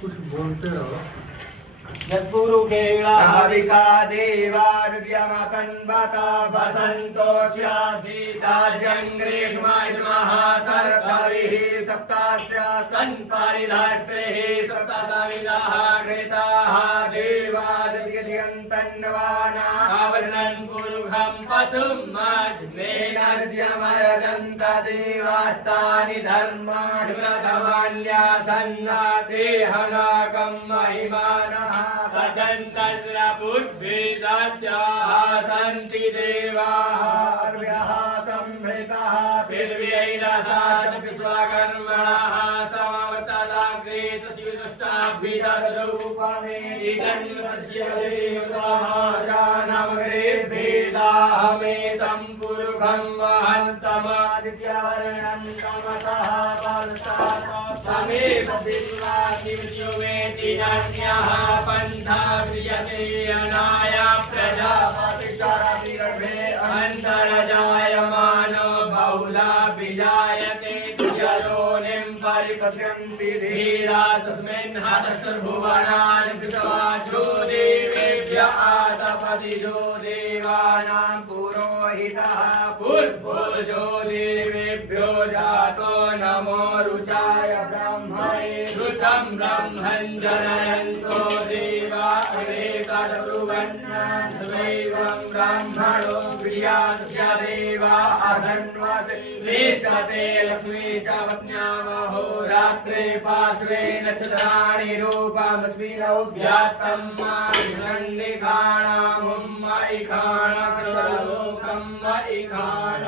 कुछ बोलते रहो। यत्पुरुषेण भाविका देवार्यमसन्वता वसन्तोऽस्यासीताज्यं ग्रीष्मः शरद्भिः सप्तास्य सन्पारिधास्त्रिः सप्तविधाः कृताः देवादित्यन्तन्वानावदन् पुरुषं पशुं मेनाद्यमयजन्त देवास्तानि धर्माणि व्रतमान्यासन्ना देहनाकं महिमानः सजन्तर्पुर्भिजात्याः सन्ति देवाः अर्व्यः संभृतः पृथिव्यैरसात् विश्वकर्मणः समवर्तदाग्रेत शिवदुष्टाभिदरूपमेदिजन्मस्य देवतानवग्रे भेदाहमेतं पुरुषं महन्तमादित्यवर्णं तमसः समेत विश्वासिवृत्यो वेति नान्यः पन्था विजते अनाय प्रजापतिचरति गर्भे अन्तर्जायमानो बहुला विजायते योनिं परिपश्यन्ति धीरा तस्मिन् हतस्र्भुवनानि कृतवाचो देवेभ्य आतपतिजो देवानां पुरोहितः पूर्वोजो देवेभ्यो जातो नमो रुचाय ब्रह्मणे रुचं ब्रह्मन् जनयन्तो देवा एतद्ब्रुवन्नैवं ब्राह्मणो विद्यास्य देवा अधन्वसे श्रेष्ठते लक्ष्मी च पत्न्यामहो रात्रे पार्श्वे नक्षत्राणि रूपमस्मिनौ व्यात्तं मानिखाणामुं मयिखाण लोकं मयिखाण